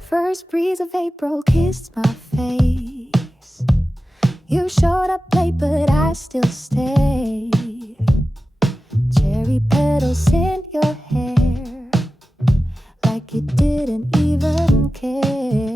First breeze of April kissed my face. You showed up late, but I still stayed. Cherry petals in your hair, like you didn't even care.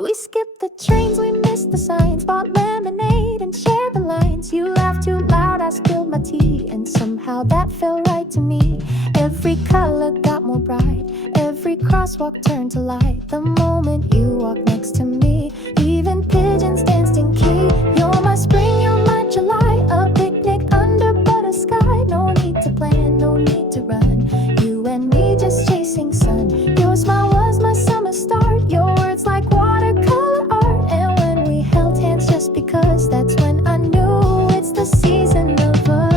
We skipped the trains, we missed the signs, bought lemonade and shared the lines. You laughed too loud, I spilled my tea, and somehow that felt right to me. Every color got more bright, every crosswalk turned to light. The moment you walked next to me, even pigeons danced in key. You're my spring, you're my July, a picnic under butter sky. No need to plan, no need to run, you and me just chasing sun. Your smile was my summer start, your words like watercolor art. And when we held hands just because, that's when I knew it's the season of us.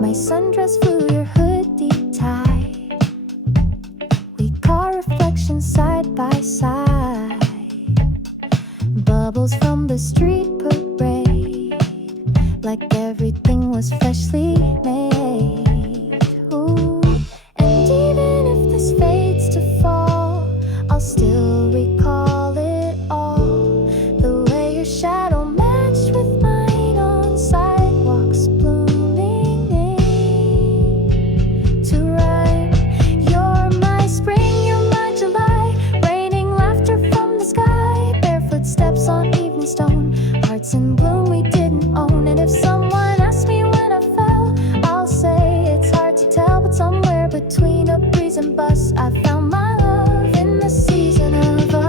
My sundress flew, your hoodie tied. We caught reflections side by side. Bubbles from the street parade, like everything was freshly made. Ooh. And even if this fades to fall, I'll still recall it all. The way your shadow matched with mine on sidewalks, blooming to rhyme. You're my spring, you're my July, raining laughter from the sky. Barefoot steps on evening stone, hearts in bloom we didn't own. And if someone asks me when I fell, I'll say it's hard to tell, but somewhere between a breeze and bus, I found my love in the season of us.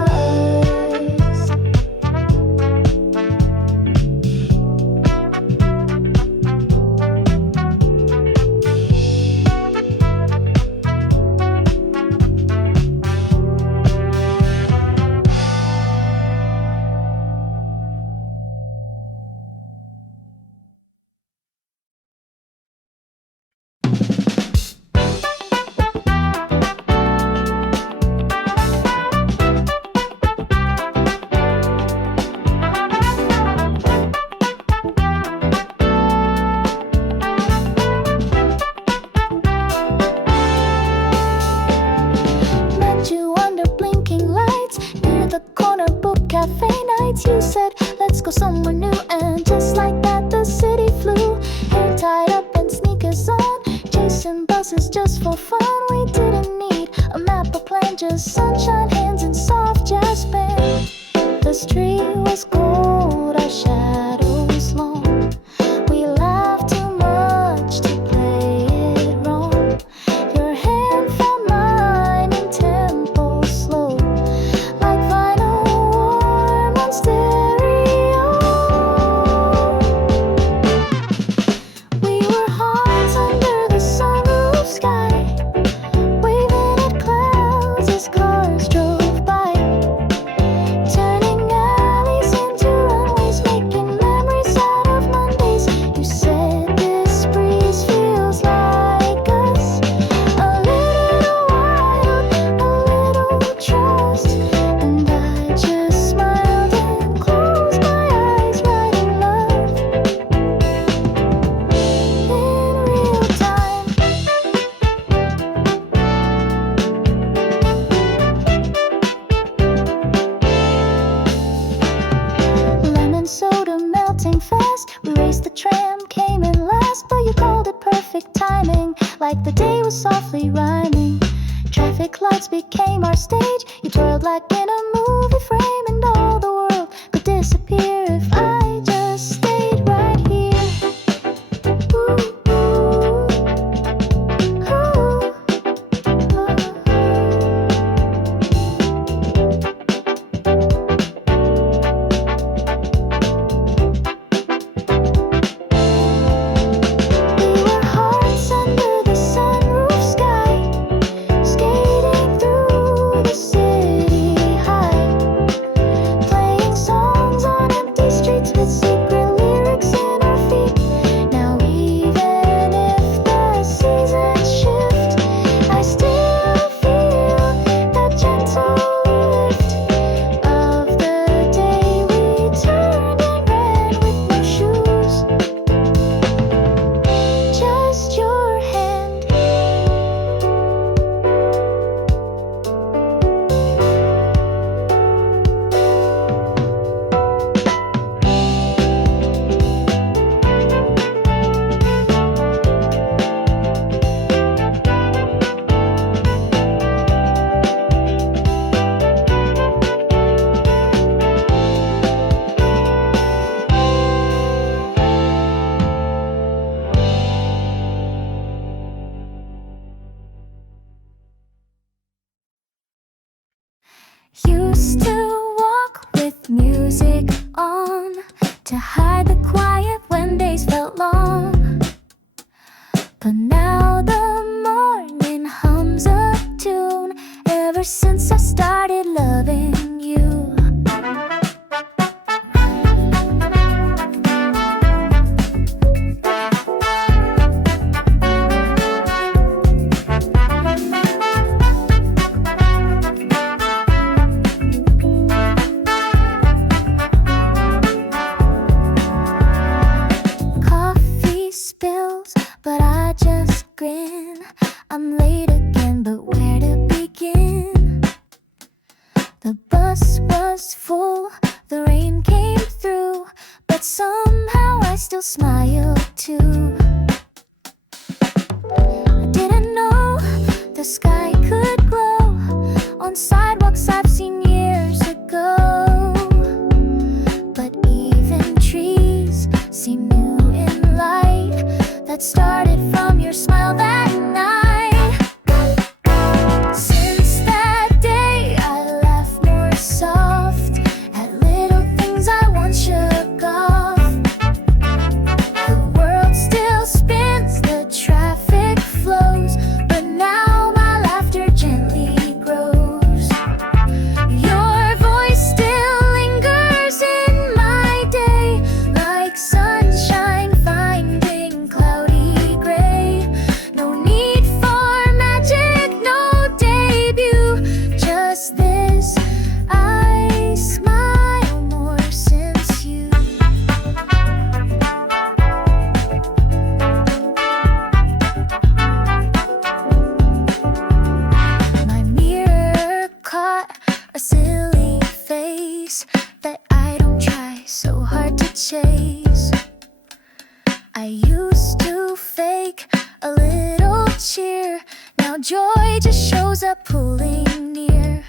Met you under blinking lights near the corner book cafe nights. You said, let's go somewhere new, and just like that the city flew. Hair tied up and sneakers on, chasing buses just for fun. We didn't need a map or plan, just sunshine, hands, and soft jazz band. The street was cold, our shadows long. We laughed too much to play it wrong. Your hand found mine in tempo slow, like vinyl warm on stereo. We were hearts under the sunroof sky, waving at clouds as cars drove by, turning alleys into runways, making memories out of Mondays. You said this breeze feels like us, a little wild, a little trust. And I just smiled and closed my eyes, writing love in real time. Lemon soda melting fast, we raced the tram, came in last, but you called it perfect timing, like the day was softly rhyming. Traffic lights became our stage, you twirled like in a movie frame, and all the world could disappear if I just stayed right here. Ooh, ooh, ooh, We were hearts under the sunroof sky, skating through the city high. Used to walk with music on to hide the quiet when days felt long. But now the morning hums a tune ever since I started loving you. But I just grin. I'm late again, but where to begin? The bus was full, the rain came through, but somehow I still smile too. I didn't know the sky could glow on sidewalks I've seen years ago. But even trees seem new in light that started from your smile that night. Since that day I laugh more soft at little things I once shook off. The world still spins, the traffic flows, but now my laughter gently grows. Your voice still lingers in my day like sunshine finding cloudy gray. No need for magic, no debut, just this. I smile more since you. My mirror caught a silly face that I don't try so hard to chase. I used to fake a little cheer. Now joy just shows up pulling near.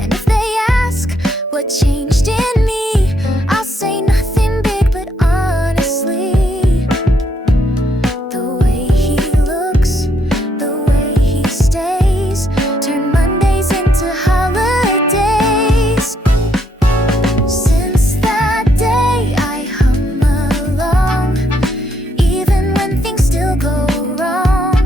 And if they ask what changed in me, I'll say nothing big, but honestly, the way he looks, the way he stays, turn Mondays into holidays. Since that day I hum along, even when things still go wrong.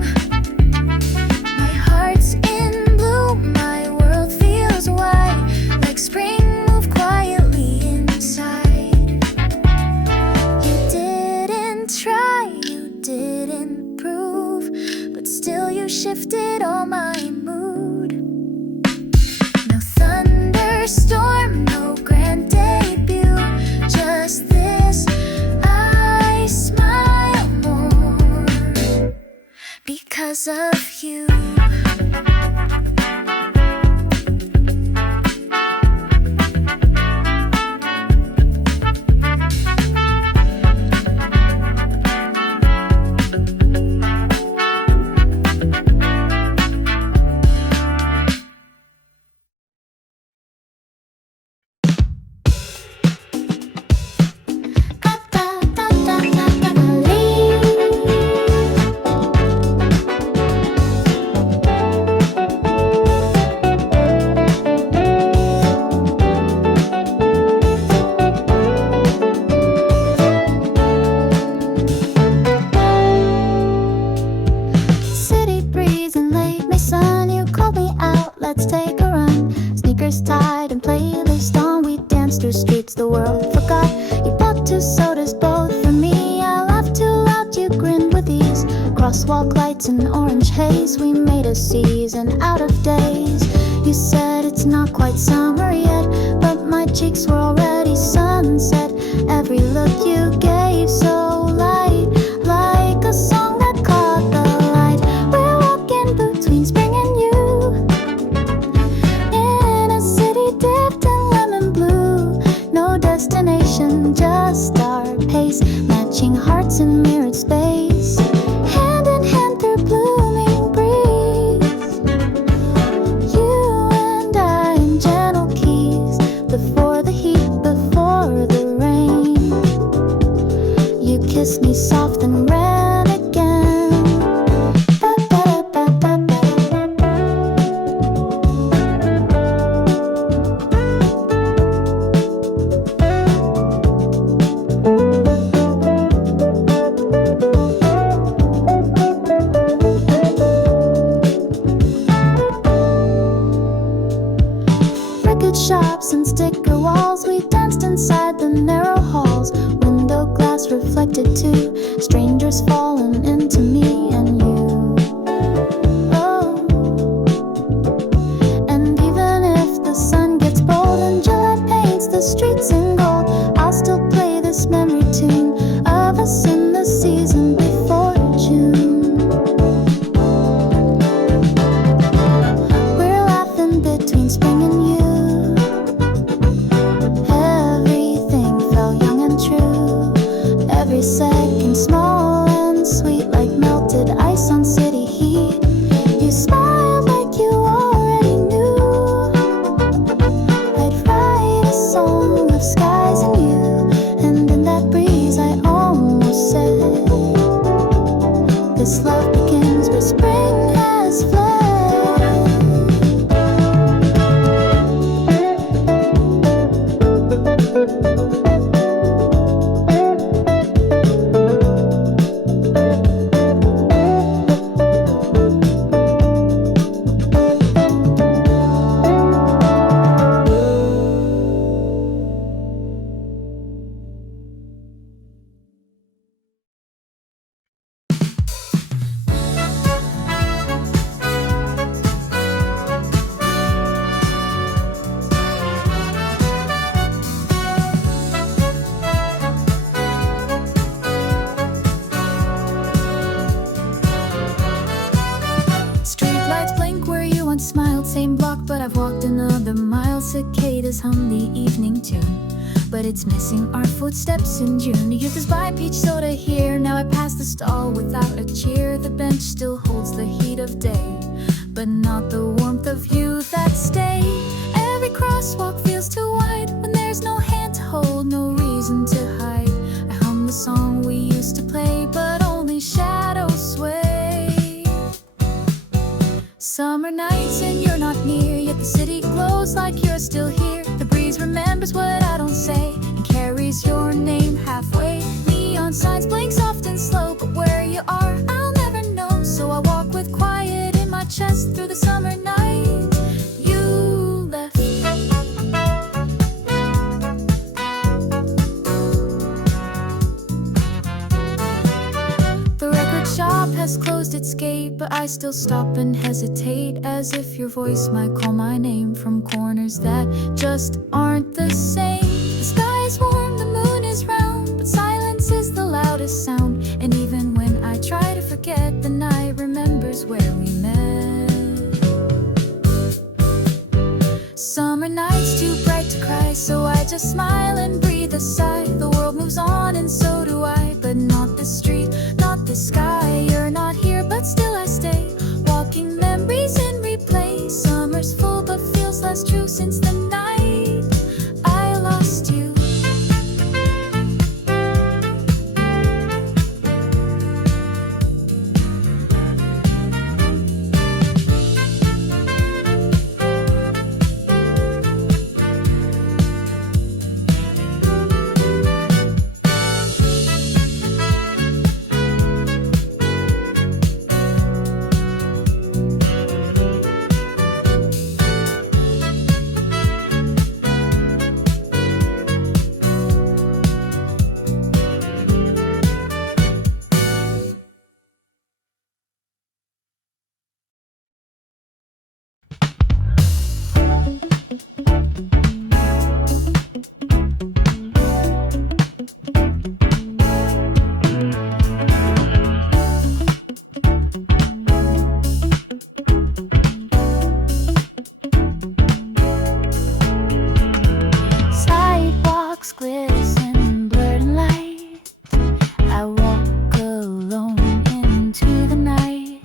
My heart's in bloom, my world feels wide, like spring moved quietly inside. You didn't try, you didn't prove, but still you shifted all my mood. No thunderstorm, no grand debut, just this. I smile more because of you. City breeze and late May sun, you called me out, let's take a run. Sneakers tied and playlist on, we danced through streets the world forgot. You bought 2 sodas, both for me. I laughed too loud, you grinned with ease. Crosswalk lights and orange haze, we made a season out of days. You said it's not quite summer yet, but my cheeks were already sunset. Every look you gave so light, like a song that caught the light. We're walking between spring and you, in a city dipped in lemon blue. No destination, just our pace, matching hearts in mirrored space. Hand in hand through blooming breeze, you and I in gentle keys, before the heat, before the rain. too. Strangers falling into me and you. Oh. And even if the sun gets bold and July paints the streets in gold, I'll still play this memory tune of us in the season before June. We're laughing between spring and you. Everything felt young and true. Every second small and sweet, like melted ice on city heat. You smiled like you already knew. I'd write a song of skies and you, and in that breeze I almost said, this love begins where spring has fled. Streetlights blink where you once smiled, same block, but I've walked another mile. Cicadas hum the evening tune, but it's missing our footsteps in June. Youth is by peach soda here, now I pass the stall without a cheer. The bench still holds the heat of day, but not the warmth of youth that stay. Every crosswalk feels too wide when there's no hand to hold, no reason to hide. I hum the song we used to play, but only shadows sway. Summer nights and you're not near, yet the city glows like you're still here. The breeze remembers what I don't say and carries your name halfway. Neon signs blink soft and slow, but where you are I'll never know. So I walk with quiet in my chest through the summer night you left. The record shop has closed its gate, but I still stop and hesitate, as if your voice might call my name from corners that just aren't the same. The sky is warm, the moon is round, but silence is the loudest sound. And even when I try to forget, the night remembers where we met. Summer nights too bright to cry, so I just smile and breathe a sigh. The world moves on and so do I, but not the street, not the sky. You're not here, but still I stay, walking memories in replay. Summer's full but feels less true since the night I lost you. Sidewalks glisten, blurred in light. I walk alone into the night.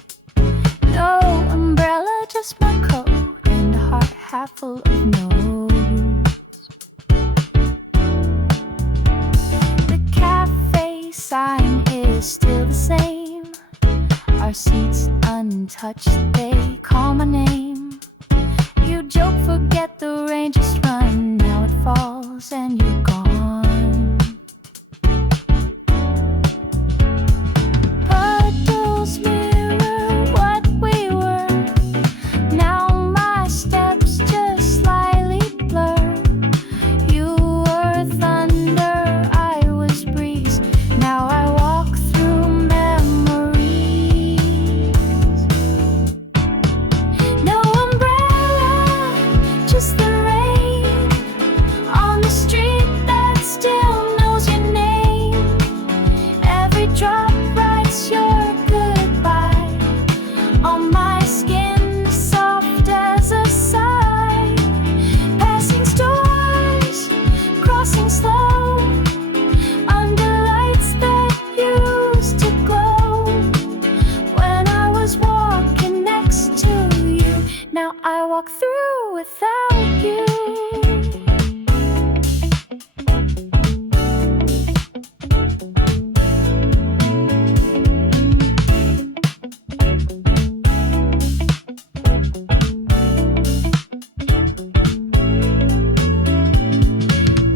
No umbrella, just my coat and a heart half full of notes. The cafe sign is still the same. Our seats untouched, they call my name. You joke, forget the rain, just run. Now it falls and you're gone. Puddles mirror what we were. Now my steps just slightly blur. You were thunder, I was breeze. Now I walk Now I walk through without you.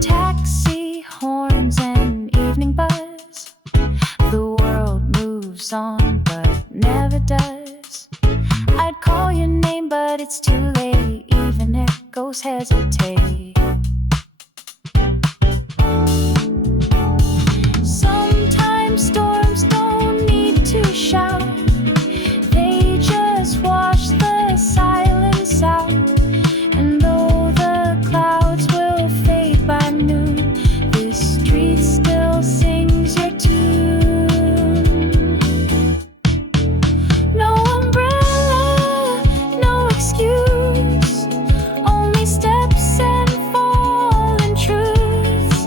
Taxi horns and evening buzz. The world moves on but never does. I'd call your name but it's too late. Even echoes hesitate. Sometimes storms don't need to shout. They just wash the silence out. And though the clouds will fade by noon, this street still sings your tune. No umbrella, no excuse, only steps and fallen truths.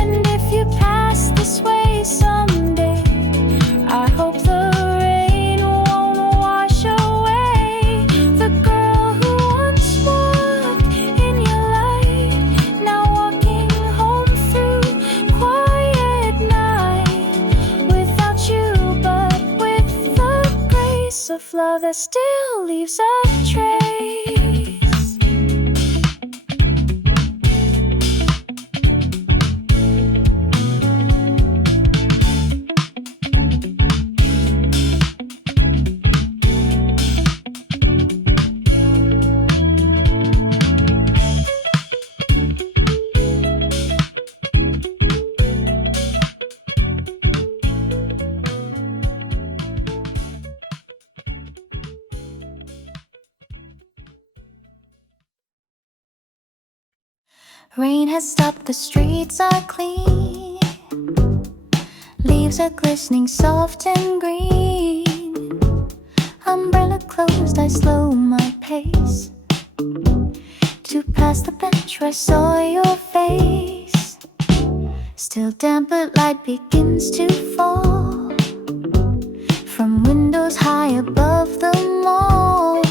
And if you pass this way someday, I hope the rain won't wash away the girl who once walked in your light, now walking home through quiet night. Without you, but with the grace of love that still leaves a trace. Rain has stopped, the streets are clean. Leaves are glistening soft and green. Umbrella closed, I slow my pace to pass the bench where I saw your face. Still damp but light begins to fall from windows high above the mall.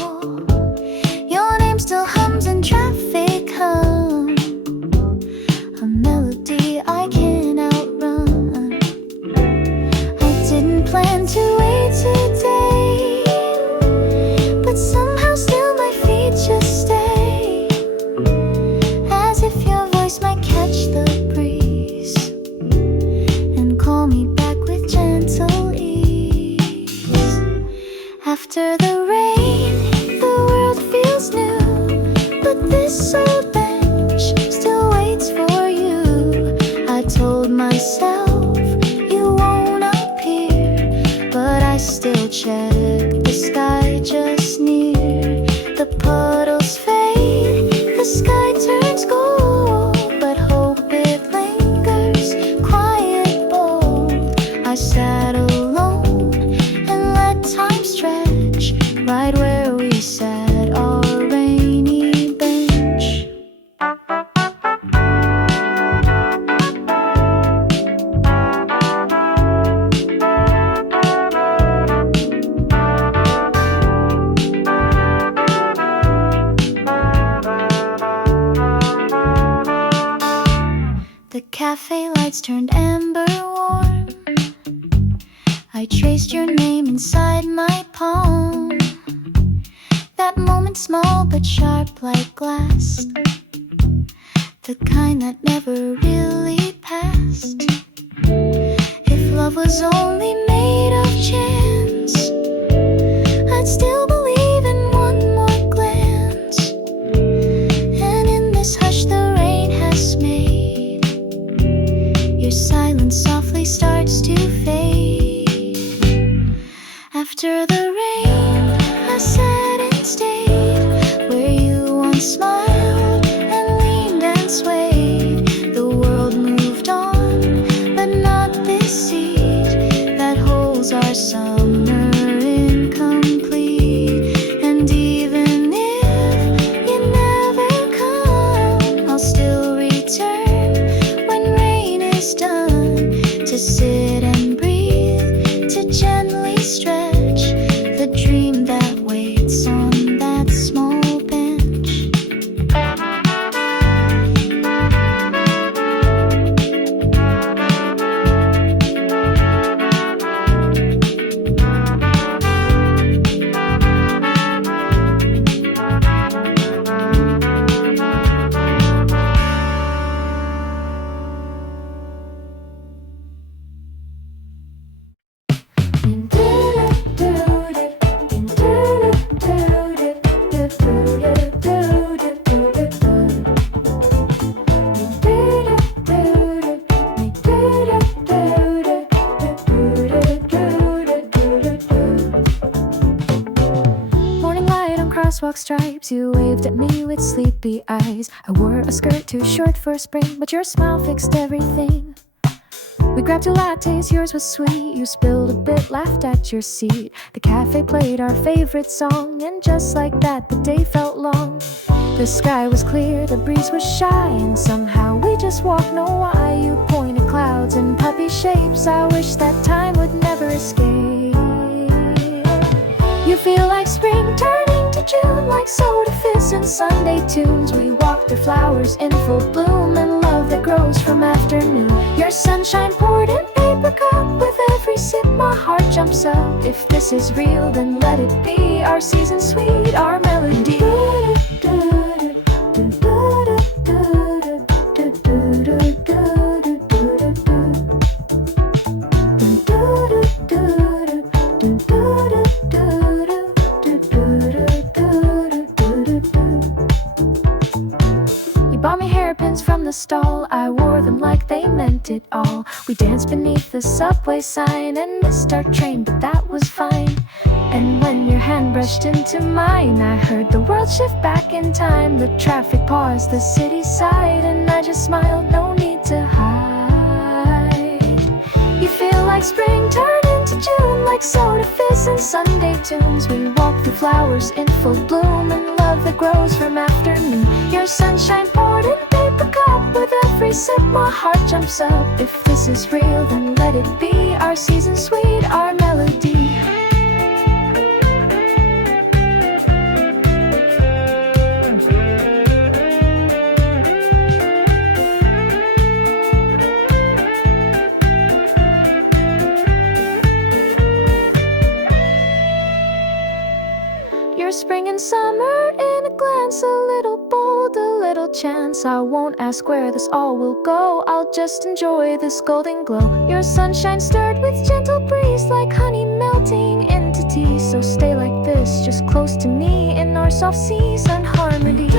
Your name still hums and traffic hums, a melody I can't outrun. I didn't plan to wait today, but somehow still my feet just stay, as if your voice might catch the breeze and call me back with gentle ease. After the rain, the world feels new, but this old bench still waits for you. I told myself you won't appear, but I still check the sky just near. The puddles fade, the sky turns gold, but hope it lingers, quiet, bold. I sat alone and let time stretch, right where we sat, our rainy bench. The cafe lights turned amber warm. I traced your name inside my palm. That moment small but sharp like glass, the kind that never really passed. If love was only made of chance, I'd still believe in one more glance. And in this hush the rain has made, your silence softly starts to fade. After the rain, I sat and stayed where you once smiled and leaned and swayed. The world moved on, but not this seat that holds our sun. crosswalk stripes. You waved at me with sleepy eyes. I wore a skirt too short for spring, but your smile fixed everything. We grabbed two lattes, yours was sweet. You spilled a bit, laughed at your seat. The cafe played our favorite song, and just like that the day felt long. The sky was clear, the breeze was shy, and somehow we just walked. Know why? You pointed clouds in puppy shapes. I wish that time would never escape. You feel like spring turning to June, like soda fizz and Sunday tunes. We walk through flowers in full bloom and love that grows from afternoon. Your sunshine poured in paper cup. With every sip my heart jumps up. If this is real, then let it be. Our season sweet, our melody. Bought me hairpins from the stall. I wore them like they meant it all. We danced beneath the subway sign and missed our train, but that was fine. And when your hand brushed into mine, I heard the world shift back in time. The traffic paused, the city sighed, and I just smiled, no need to hide. You feel like spring turned into June, like soda fizz and Sunday tunes. We walk through flowers in full bloom and love that grows from afternoon. Your sunshine poured in paper cup. With every sip my heart jumps up. If this is real, then let it be. Our season sweet, our melody. Spring and summer in a glance, a little bold, a little chance. I won't ask where this all will go, I'll just enjoy this golden glow. Your sunshine stirred with gentle breeze, like honey melting into tea. So stay like this, just close to me, in our soft seas and harmony.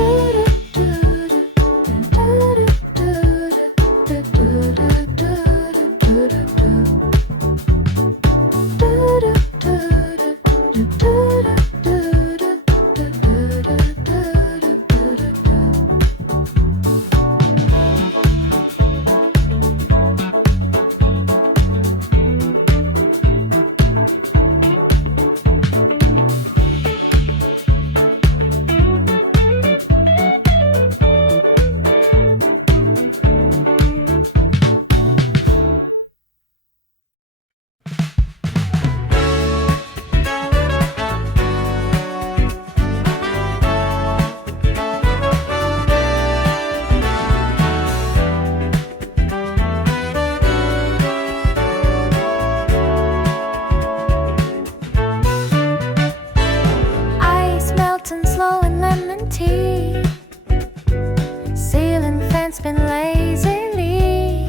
Ceiling fan spin lazily.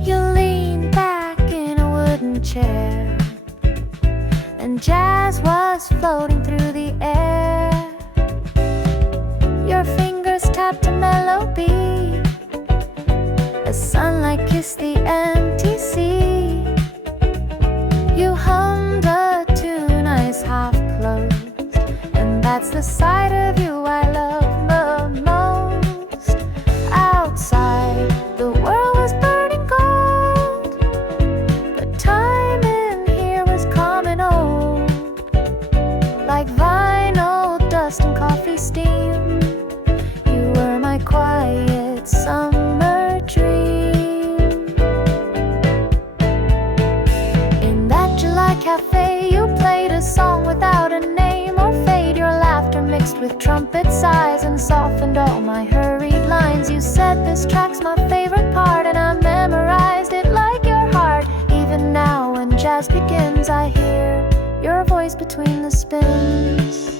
You lean back in a wooden chair, and jazz was floating through the air. Your fingers tapped a melody as sunlight kissed the empty sea. You hummed a tune, eyes half closed, and that's the side of you I love the most. Outside, the world was burning gold, but time in here was calm and old, like vinyl dust and coffee steam. You were my quiet summer dream. In that July cafe, you played a song without a name or fade. Your laughter mixed with trumpet sighs and softened all my hurried lines. You said this track's my favorite part, and I memorized it like your heart. Even now when jazz begins, I hear your voice between the spins.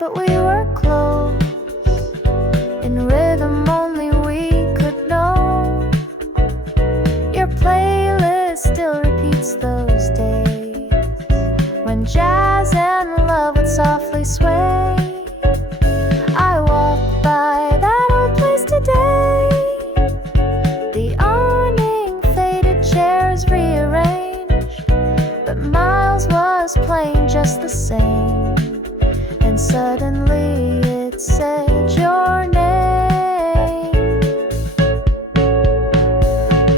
But we were close, in rhythm only we could know. Your playlist still repeats those days nice way. I walk by that old place today. The awning faded, chairs rearranged, but Miles was playing just the same. And suddenly it said your name.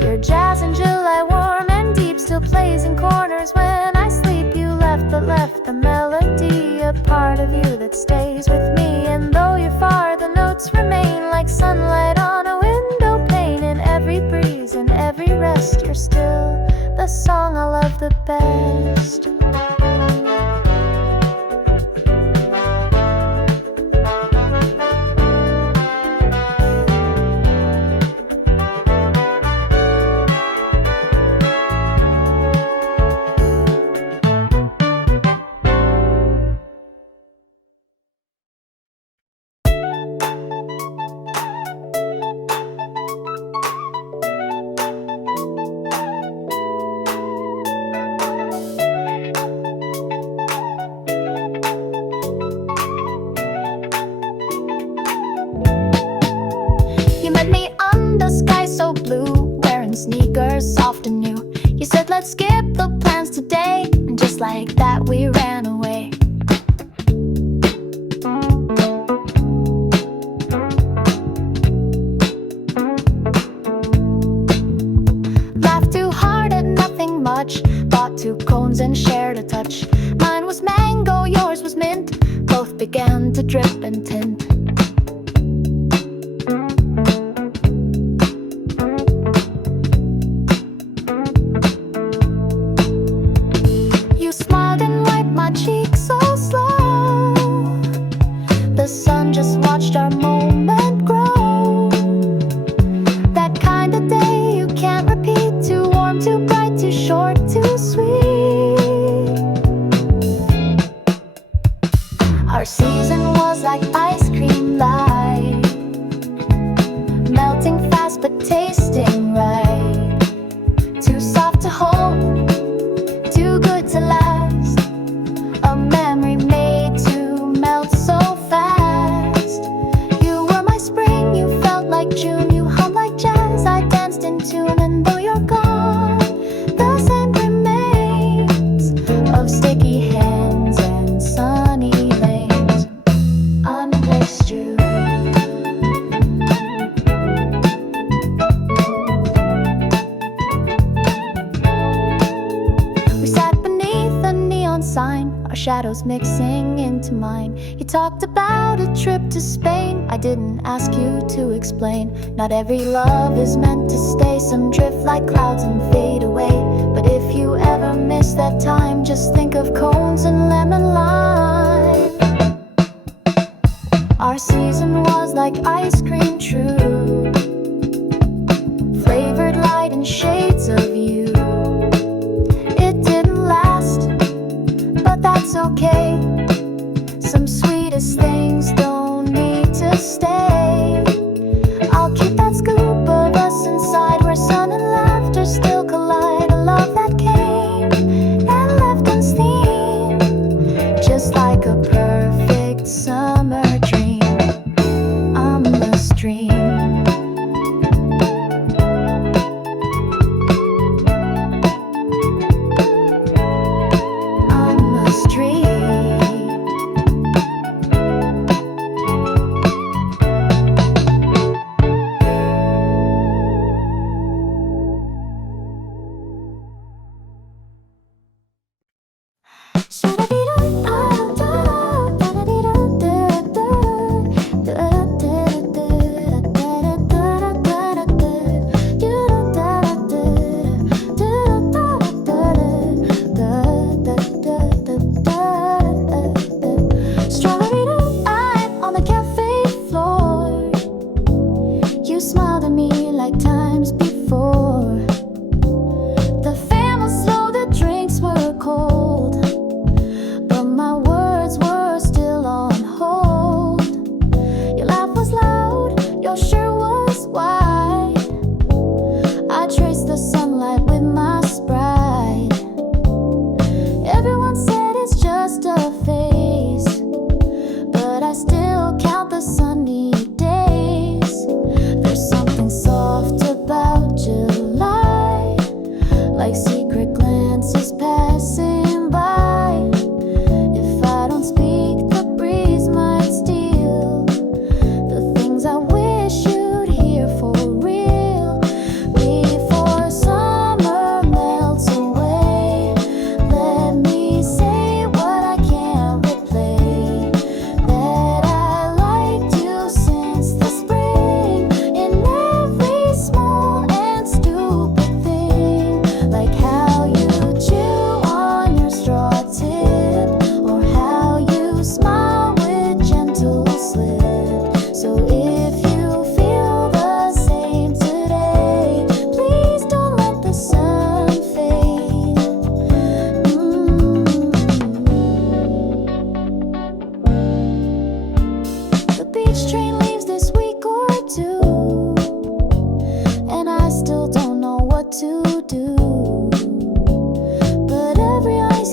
Your jazz in July, warm and deep, still plays in corners when I sleep. You left but left the melody, a part of you that stays with me. And though you're far, the notes remain like sunlight on a window pane. In every breeze and every rest, you're still the song I love the best. Sneakers soft and new. You said let's skip the plans today, and just like that we ran away. Laughed too hard at nothing much, bought 2 cones and shared a touch. Mine was mango, yours was mint, both began to drip and tint. Our moment grow. That kind of day you can't repeat. Too warm, too bright, too short, too sweet. Our season was like ice cream light, melting fast but tasting right. Too soft to hold, too good to last. A memory made to melt so fast. Like June, you hum like jazz, I danced in tune. And though you're gone, the scent remains of sticky hands and sunny lanes. Unmissed you. We sat beneath a neon sign, our shadows mixing into mine. You talked about a trip to Spain, I didn't ask you to explain. Not every love is meant to stay. Some drift like clouds and fade away. But if you ever miss that time, just think of cones and lemon lime. Our season was like ice cream, true, flavored light in shades of you. It didn't last, but that's okay. Some sweetest things don't need to stay. I'll keep that scoop of us inside, where sun and laughter still collide. A love that came and left unseen, just like a perfect summer dream. I'm a stream.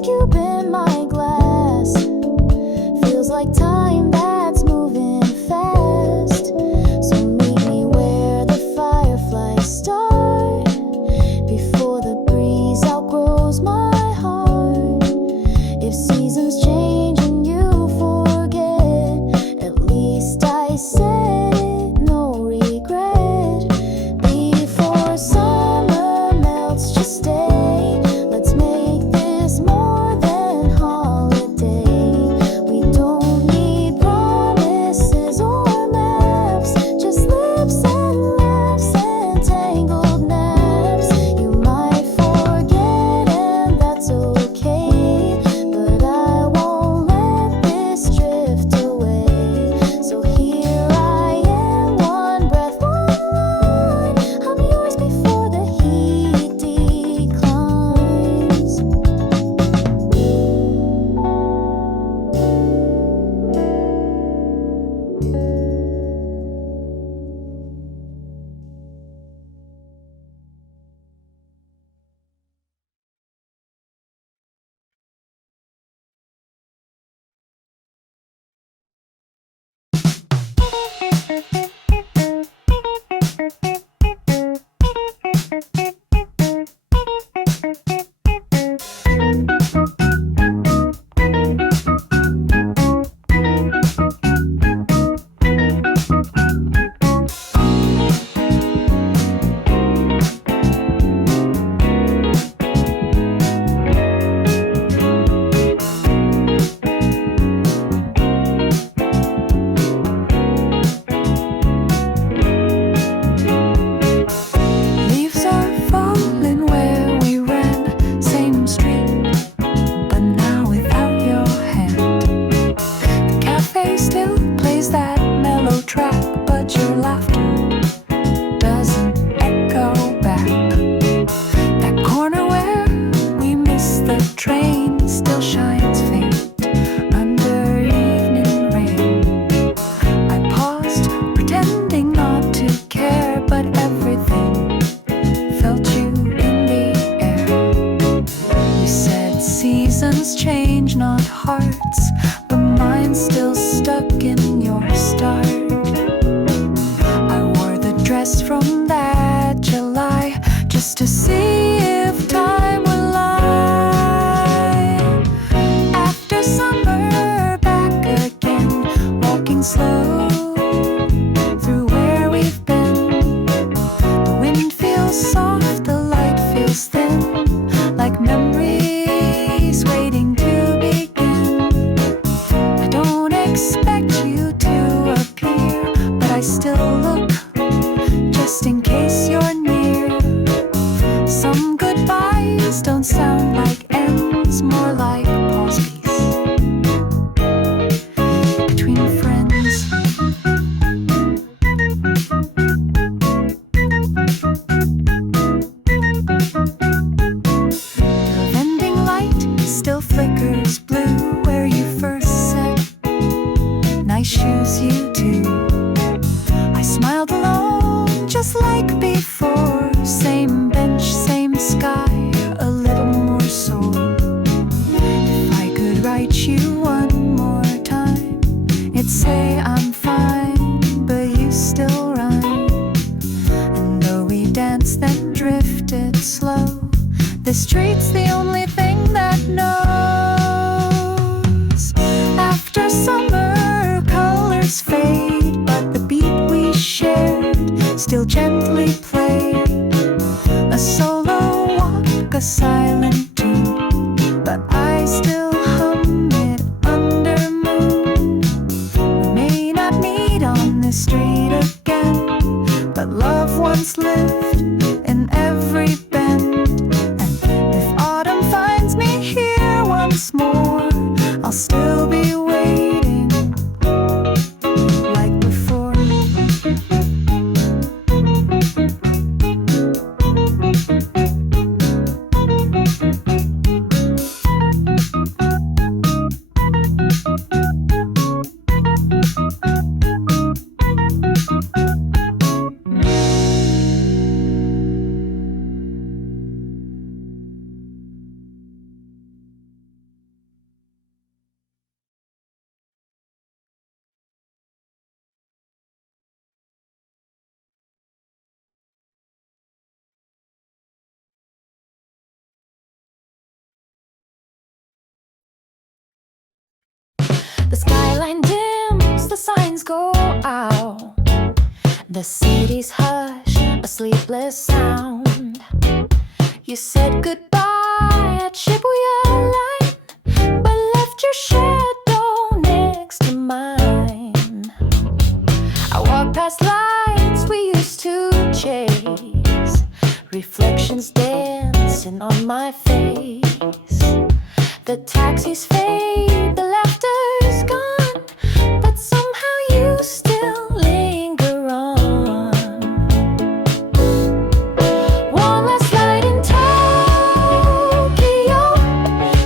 cube in my glass. Feels like time that's moving fast. So meet me where the fireflies start, before the breeze outgrows my heart. If seasons change and you forget, at least I said it, no regret. Before summer melts, just stay. Let's make this more than holiday. We don't need promises or maps, just lips and laughs and tangled naps. You might forget and that's okay, but I won't let this drift away. So here I am, one breath, one line. I'm yours before the heat declines. Leaves are falling where we ran, same street, but now without your hand. The cafe still plays that mellow track, but your laughter doesn't echo back. That corner where we missed the train still shines faint under evening rain. I paused, pretending not to care, but everything felt you in the air. You said seasons change, not hearts, but mine's still stuck in your start. I wore the dress from that July just to see if time will lie. After summer, back again, walking slow through where we've been. The wind feels soft, the light feels thin, like memories waiting to begin. I don't expect you to appear, but I still look just in case you're near. Some goodbyes don't sound like ends, more like pauses between friends. The vending light still flickers blue where you first said, nice shoes you too. I smiled alone just like before, same bench, same sky, a little more sore. If I could write you one more time, it'd say I'm fine, but you still rhyme. And though we danced then drifted slow, the street's the only thing that knows. After summer, colors fade, but the beat we shared still gently played. A solo walk, a silent tune, but I still hum it under moon. We may not meet on this street again, but love once lived in every bend. And if autumn finds me here once more, I'll still be waiting like before. The skyline dims, the signs go out. The city's hush, a sleepless sound. You said goodbye at Shibuya Line, but left your shadow next to mine. I walk past lights we used to chase, reflections dancing on my face. The taxis fade, the laughter's gone, but somehow you still linger on. One last light in Tokyo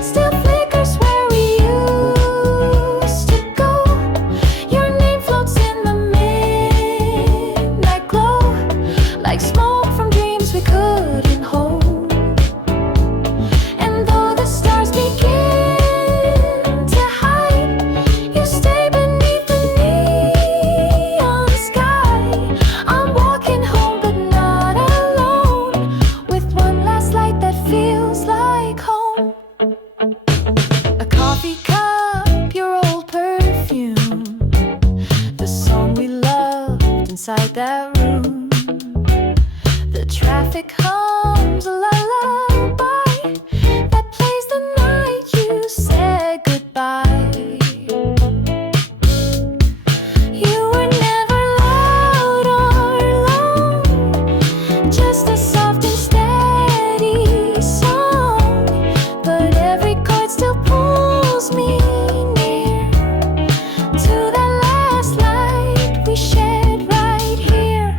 still flickers where we used to go. Your name floats in the midnight glow, like smoke from dreams we couldn't hold. And though the stars begin to hide, you stay beneath the neon sky. I'm walking home but not alone, with one last light that feels like home. A coffee cup, your old perfume, the song we loved inside that room. The traffic hums a lullaby that plays the night you said goodbye. You were never loud or long, just a soft and steady song. But every chord still pulls me near to that last light we shared right here.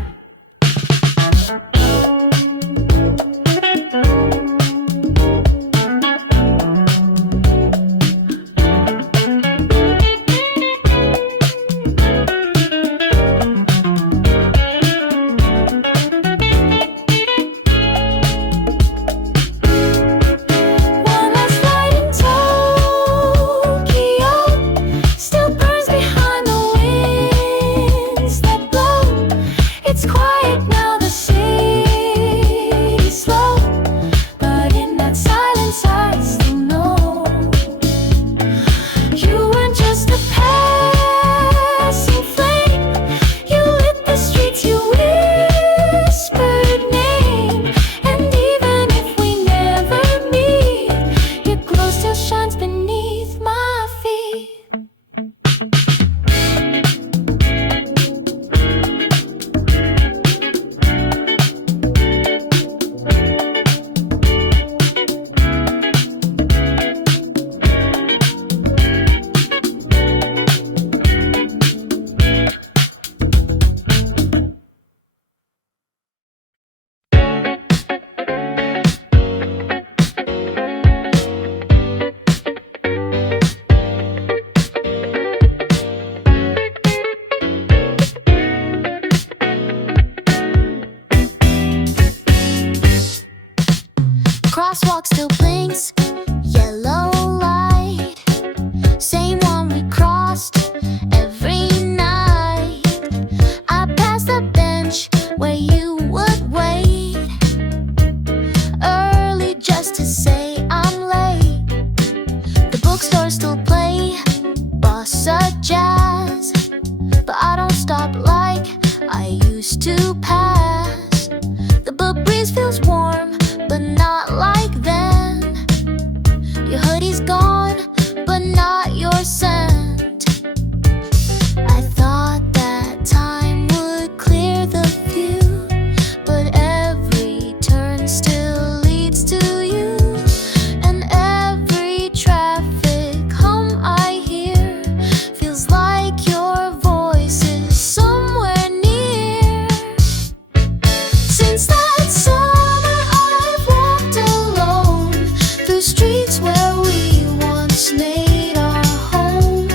One last light in Tokyo still burns behind the winds that blow. It's quiet now, the city's slow, but in that silence I still know you weren't just a passing flame. You lit the streets, you whispered name, and even if we never meet, your glow still shines beneath my feet. Crosswalk still blinks, yellow light, same one we crossed every night. I passed the bench where you would wait early just to say I'm late. The bookstores still play bossa jazz, but I don't stop like I used to pass. The book breeze feels warm, but not like then. Your hoodie's gone, but not your scent. I thought that time would clear the view, but every turn still leads to you. And every traffic hum I hear feels like your voice is somewhere near. Since that summer I've walked alone through streets where we once made our home.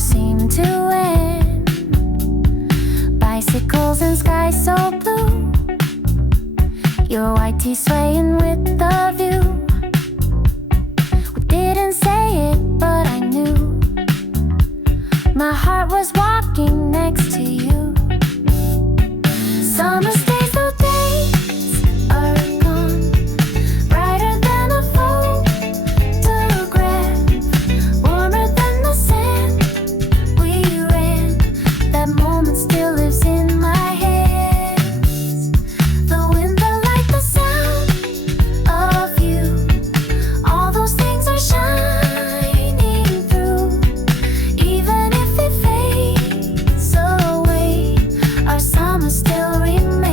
seem to end. Bicycles and sky so blue, your white tee swaying with the view. We didn't say it, but I knew my heart was walking next to you. Summer stays, though days are gone, brighter than a photograph, warmer than the sand we ran. That moment still lives in my hands. The wind, the light, the sound of you, all those things are shining through. Even if it fades away, our summer still remains.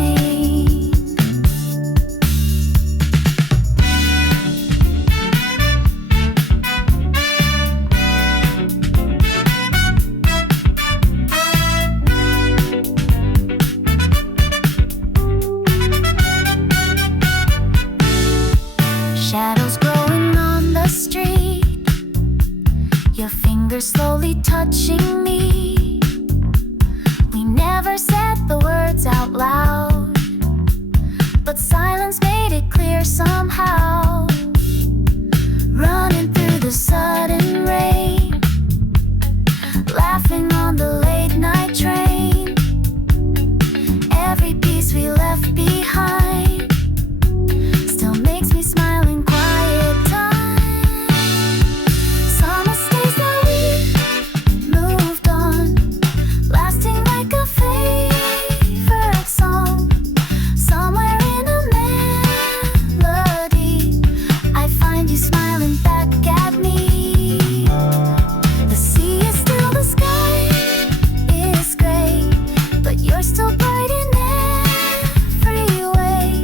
Shadows growing on the street, your fingers slowly touching me. We never said the words out loud, but silence made it clear somehow. Running through the sudden rain, laughing on the late night train. Every piece we left behind still makes me smile in quiet time. Summer stays, now we've moved on, lasting like a favorite song. Somewhere in a melody, I find you smiling back at me. The sea is still, the sky is gray, but you're still bright in every way.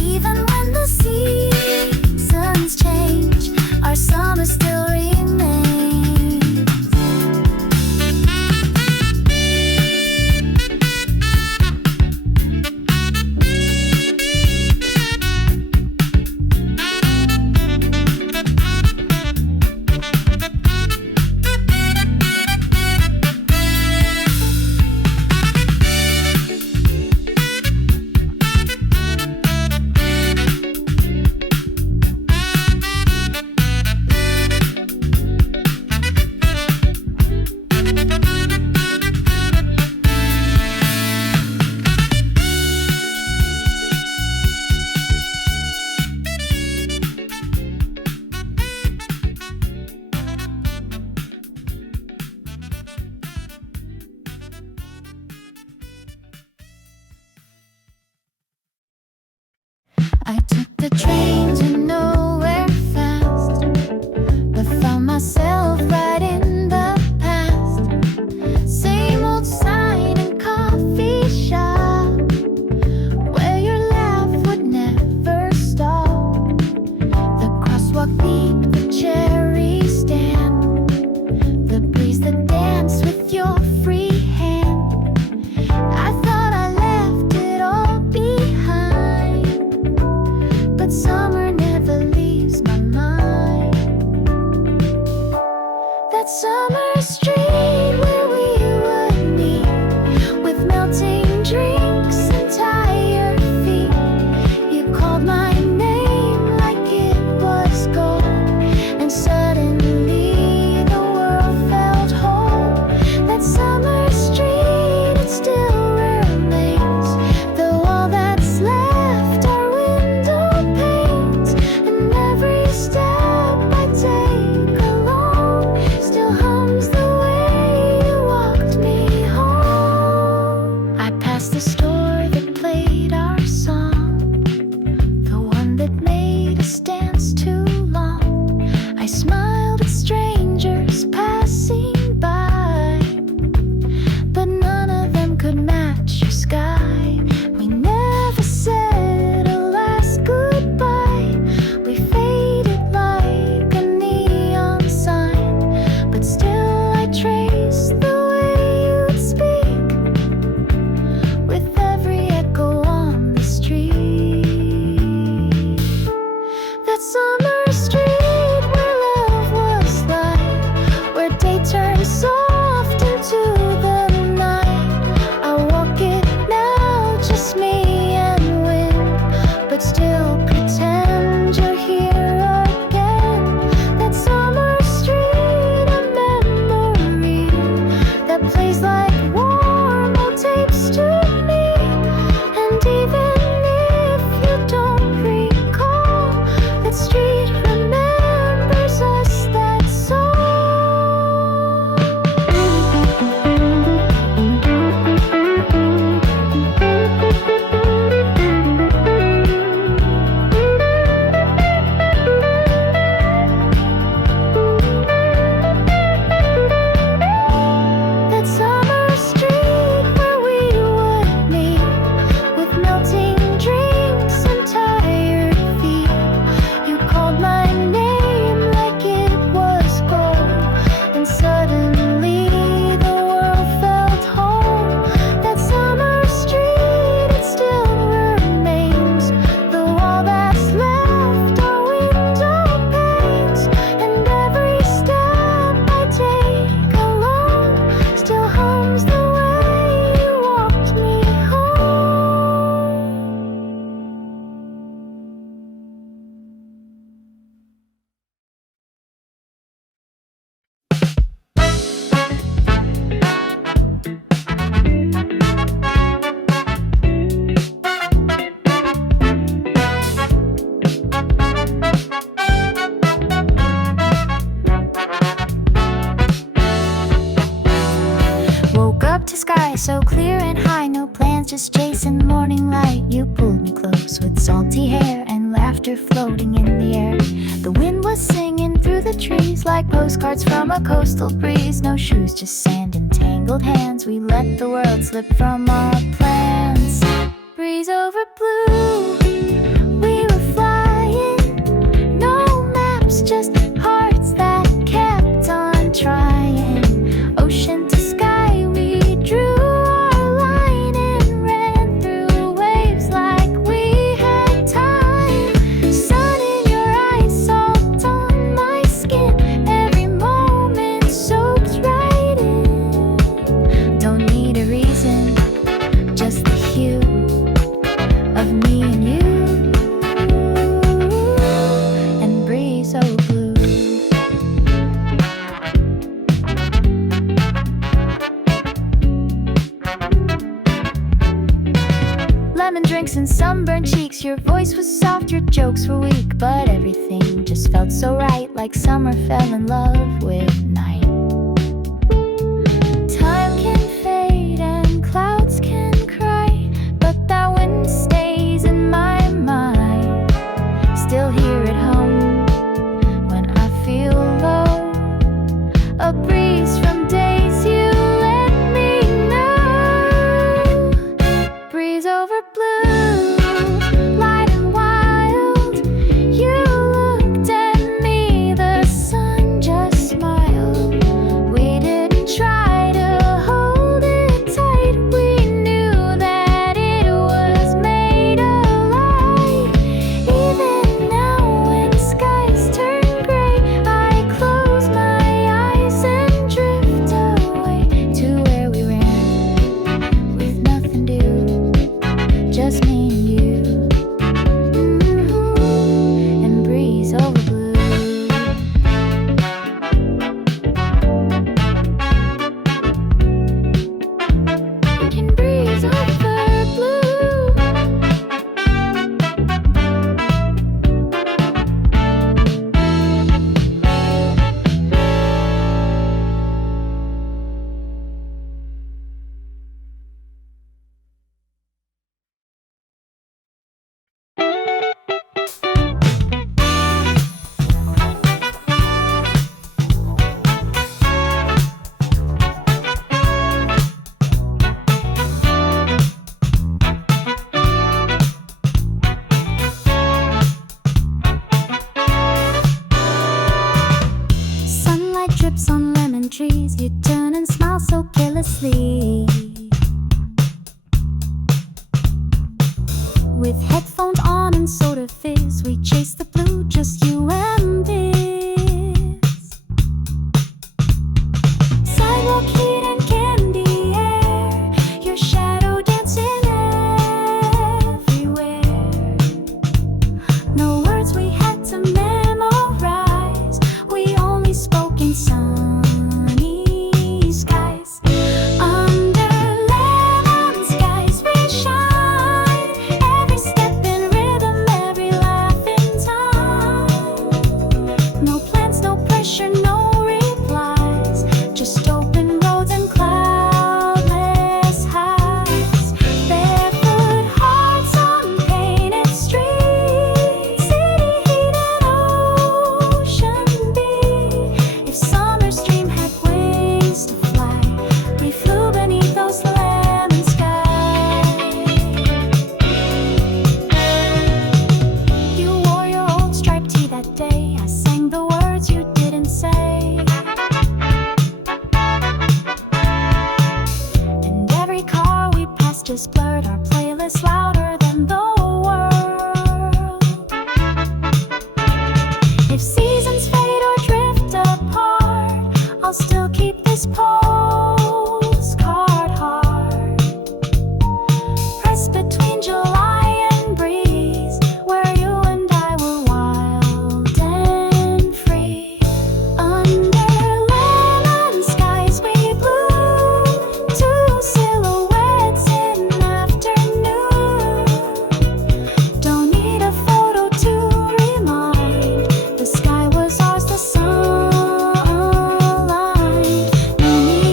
Even when the seasons change, our summer still remains. I took the train to nowhere fast, but found myself right in the past. Same old sign and coffee shop, where your laugh would never stop. The crosswalk beat, the cherry stand, the breeze that danced with your free hand. I thought I left it all behind, but summer never leaves my mind. That summer street where we would meet, with melting drinks and tired feet. You called my name like it was gold, and suddenly the world felt whole. That summer street, it still remains, though all that's left are window panes. And every step I take alone still hums sky so clear and high, no plans, just chasing morning light. You pulled me close with salty hair and laughter floating in the air. The wind was singing through the trees like postcards from a coastal breeze. No shoes, just sand and tangled hands. We let the world slip from our plans. Breeze over blue, we were flying. No maps, just hearts that kept on trying. Ocean to sky, we drew our line and ran through waves like we had time. Sun in your eyes, salt on my skin. Every moment soaks right in. Don't need a reason, just the hue of me and you, and breeze so blue. Lemon drinks and sunburned cheeks. Your voice was soft, your jokes were weak, but everything just felt so right, like summer fell in love with night. Time can fade and clouds can cry, but that wind stays in my mind. Still hear it hum when I feel low. A breeze from days you let me know. Breeze over blue, light and wild. You looked at me, the sun just smiled. We didn't try to hold it tight. We knew that it was made alive. Even now when skies turn gray, I close my eyes and drift away to where we ran with nothing to, just me and you. And breeze over blue. And breeze over blue. Sunlight drips on lemon trees. You turn and smile so carelessly. With headphones on and soda fizz, we chase the blue, just you and this. Sidewalk heat and candy air, your shadow dancing everywhere. No words we had to memorize, we only spoke in sunny skies. Under lemon skies we shine, every step in rhythm, every laugh in time. No plans, no pressure, no replies, just open roads and cloudless heights. Barefoot hearts on painted streets, city heat and ocean beat. If summer's dream had wings to fly, we flew beneath those lemon skies. You wore your old striped tee that day. I sang the words you didn't say. And every car we passed just blurred our playlist louder than the world. If seasons fade or drift apart, I'll still keep this postcard heart pressed between July and breeze, where you and I were wild and free. Under lemon skies we blew, two silhouettes in afternoon. Don't need a photo to remind, the sky was ours, the sun aligned. No need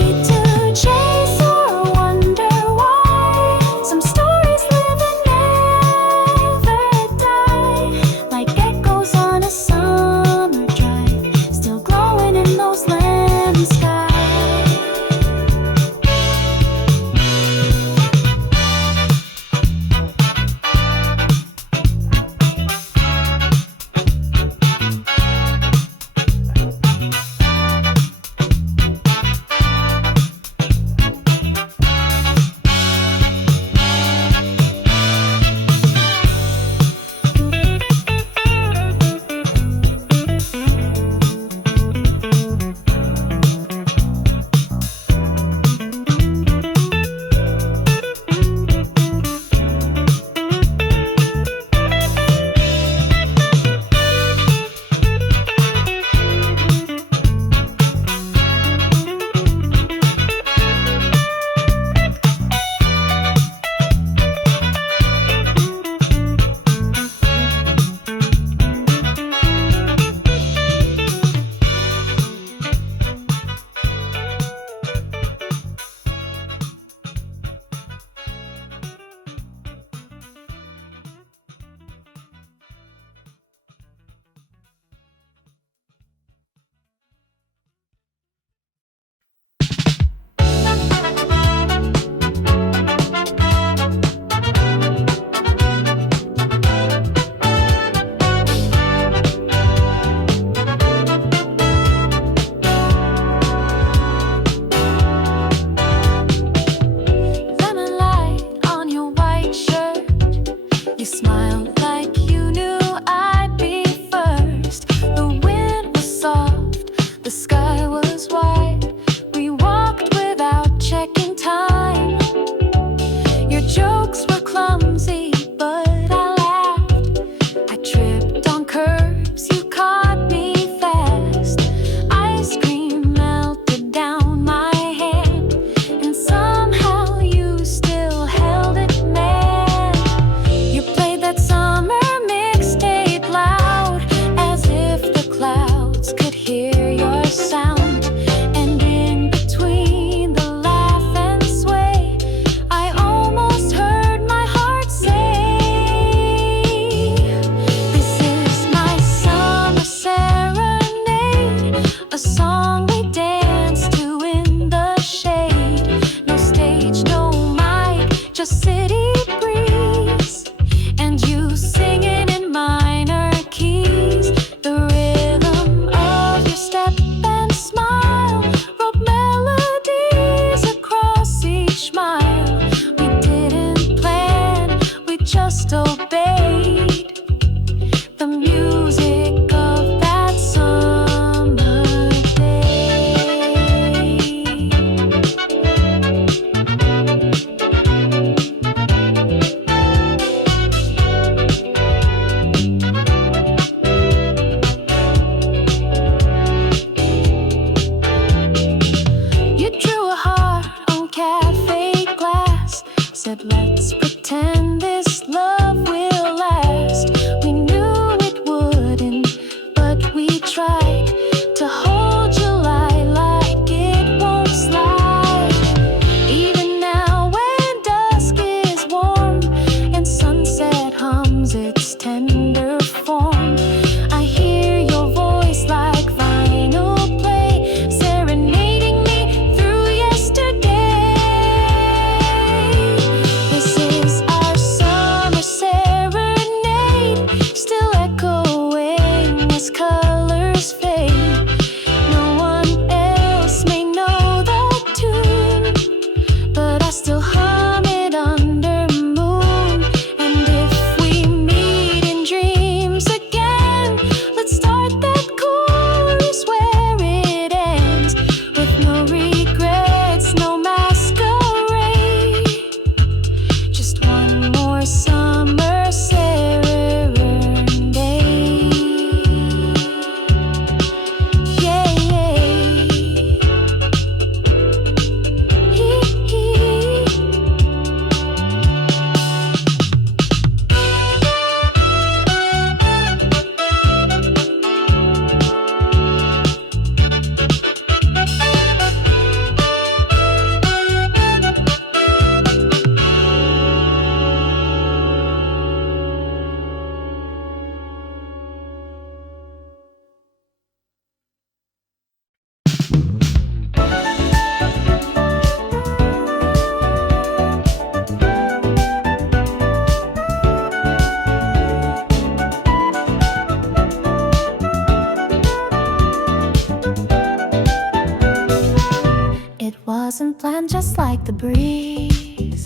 wasn't planned, just like the breeze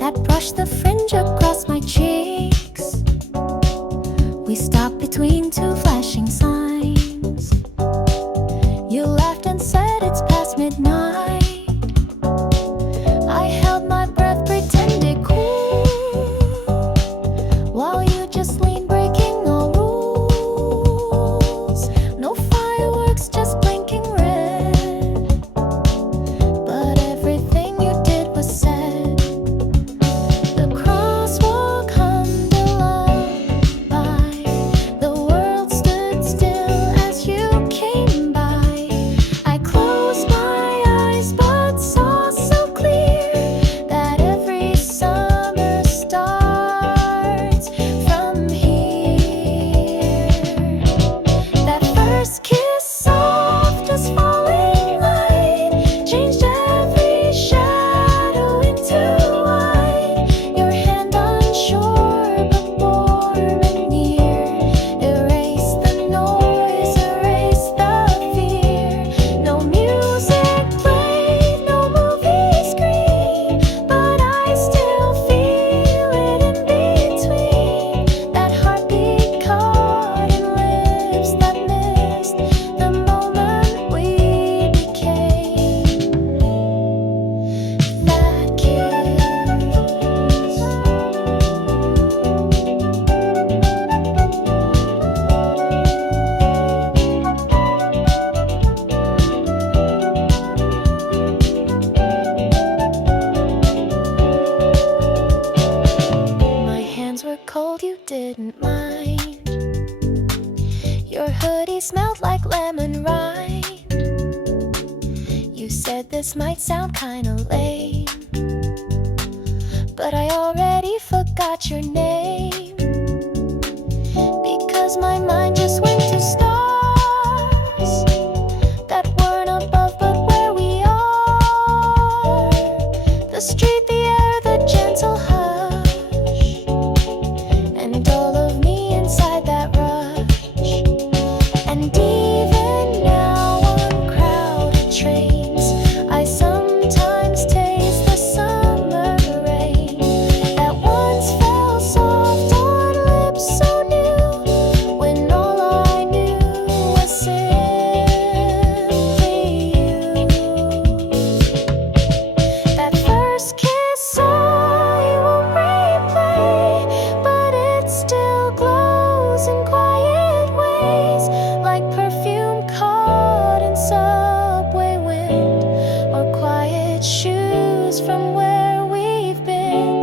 that brushed the fringe across my cheeks. We stopped between two flashing signs. You laughed and said it's past midnight. I held my breath, pretended cool, while you just leaned, breaking all rules. No fireworks, just blinking red, but everything you did was said. The crosswalk hummed a lullaby. The world stood still as you came by. I closed my eyes but saw so clear that every summer starts from here. That first kiss, soft as falling light, changed every shadow into white. Your hand unsure but warm and near, erased the noise, erased the fear. No music played, no movie screen, but I still feel it in between. That heartbeat caught in lips that missed the moment we became. That kiss. My hands were cold, you didn't mind. Your hoodie smelled like lemon rind. You said this might sound kinda lame, but I already forgot your name, because my mind just went to stars that weren't above but where we are. The street, the air, the gentle hush, and all of me inside that rush. And even now on crowded trains, I sometimes taste the summer rain that once fell soft on lips so new, when all I knew was simply you. That first kiss I won't replay, but it still glows in quiet ways, like perfume caught in subway wind, or quiet shoes from where we've been.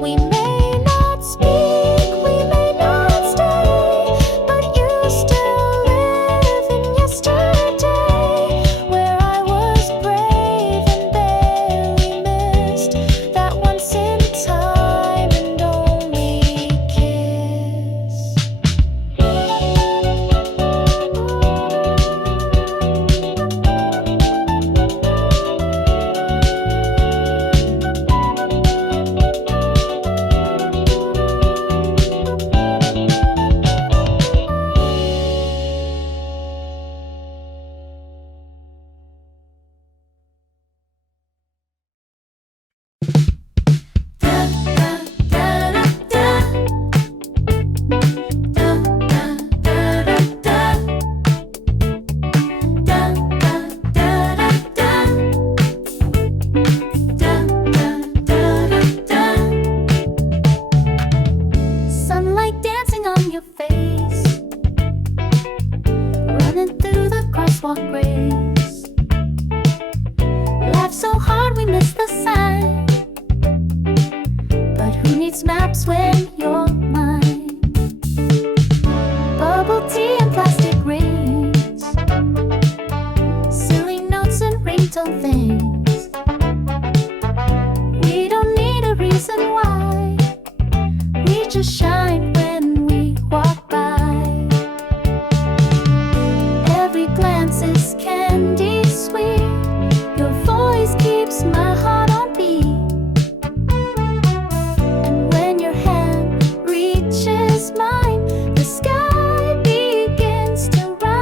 We may not speak, we may not stay, but you still live in yesterday, where I was brave and barely missed that once in time and only kiss. Sunlight dancing on your face, running through the crosswalk grace. Laugh so hard we miss the sign, but who needs maps when you're mine? Bubble tea and plastic rings, silly notes and ringtone things. We don't need a reason why, we just shine when we walk by. Every glance is candy sweet, your voice keeps my heart on beat. And when your hand reaches mine, the sky begins to rise.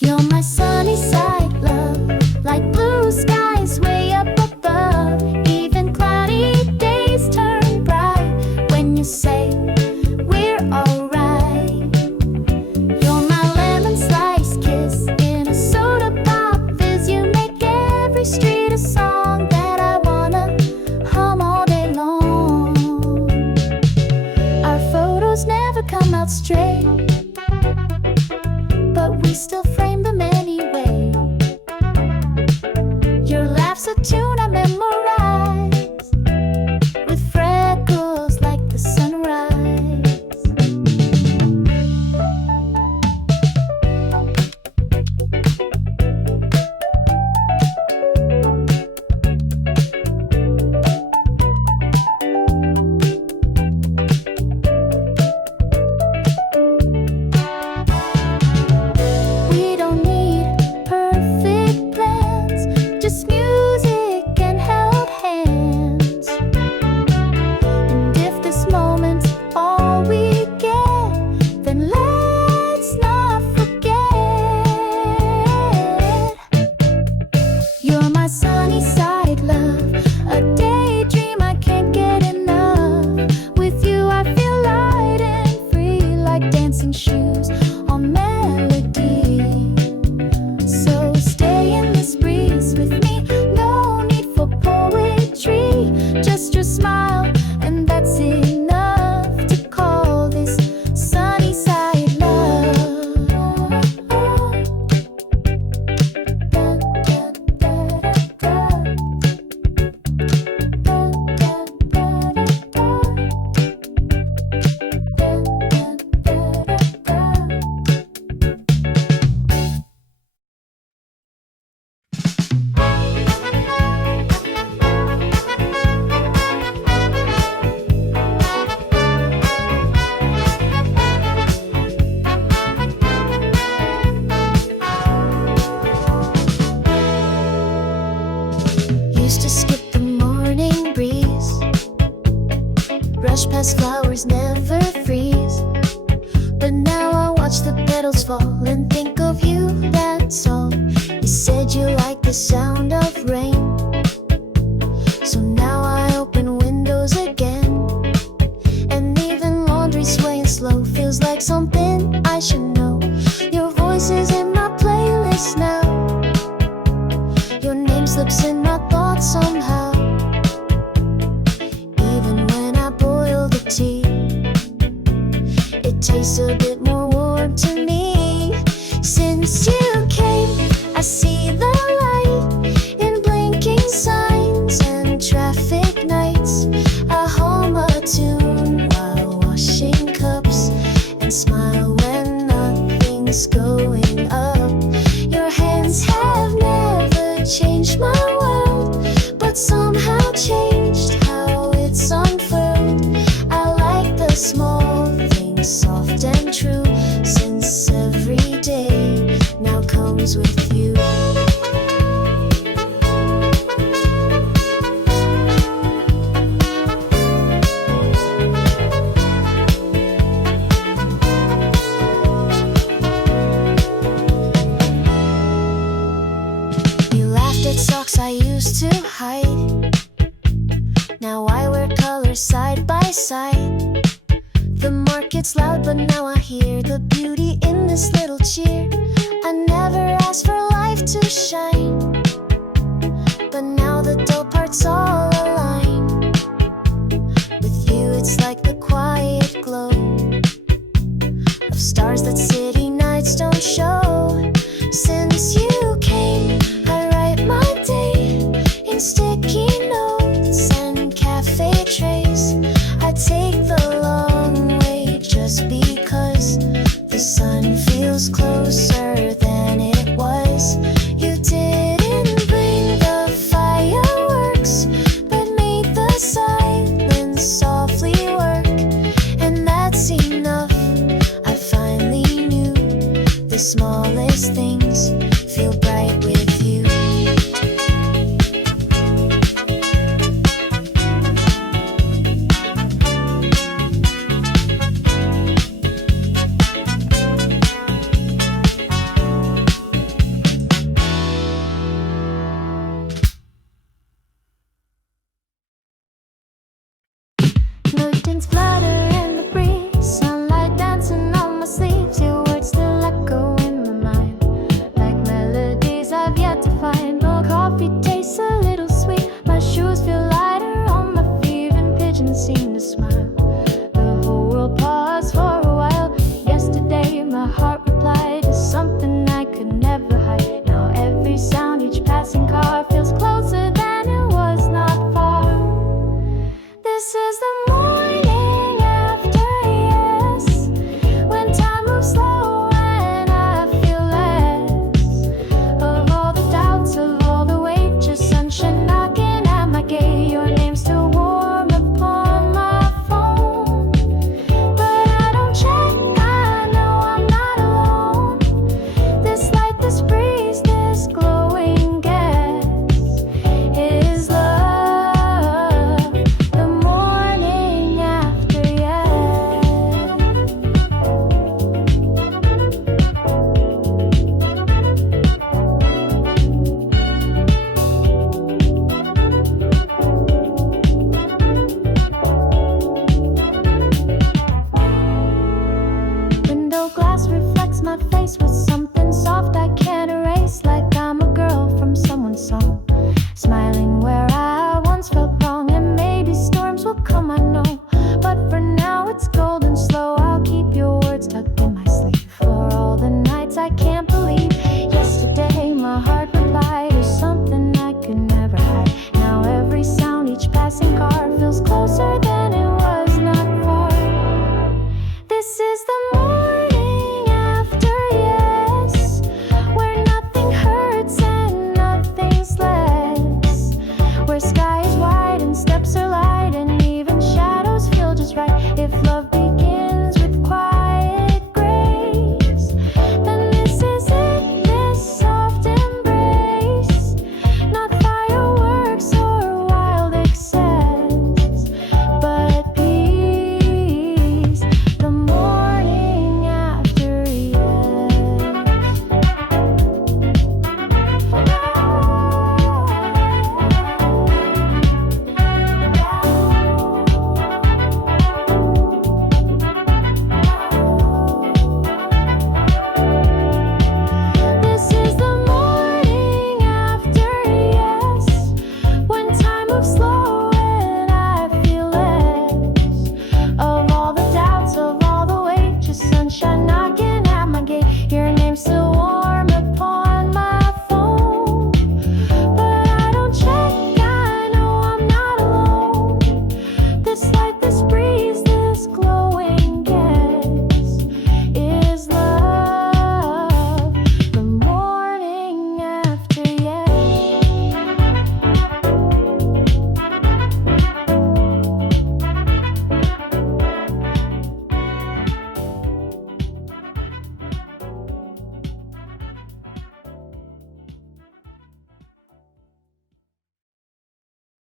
You're my we still frame them anyway. Your laugh's a tune I memorize, with freckles like the sunrise. We don't need perfect plans, just music and held hands. And if this moment's all we get, then let's not forget. You're my sunny side, love, a daydream I can't get enough. With you I feel light and free, like dancing shoes on melody. So stay in this breeze with me, no need for poetry, just your smile, and that's enough to call this sunny side love. Used to skip the morning breeze, rush past flowers, never freeze. But now I watch the petals fall and think of you, that's all. You said you like the sound of rain, so now I open windows again. And even laundry swaying slow feels like something I should know. Your voice is in my playlist now, your name slips in my thoughts somehow. Even when I boil the tea, it tastes a bit more warm to me. Since you came, I see the light in blinking signs and traffic nights. I hum a tune while washing cups and smile when nothing's going up. Your hands have never changed my world, but somehow changed how it's unfurled. I like the small things, soft and true, since every day now comes with you. You laughed at socks I used to hide, now I wear colors side by side. The market's loud, but now I hear the beauty in this little cheer. I never asked for life to shine, but now the dull parts all align. With you it's like the quiet glow of stars that city nights don't show. Since you came, I write my day in sticky notes and cafe trays. I take the long way just because the sun feels closer than it was. You didn't bring the fireworks, but made the silence softly work, and that's enough. I finally knew the smallest things feel bright with you. Mountains flutter in the breeze, sunlight dancing on my sleeves. Your words still echo in my mind, like melodies I've yet to find. My coffee tastes a little sweet, my shoes feel lighter on my feet, and pigeons seem to smile. The whole world paused for a while. Yesterday my heart replied to something soft I can't erase like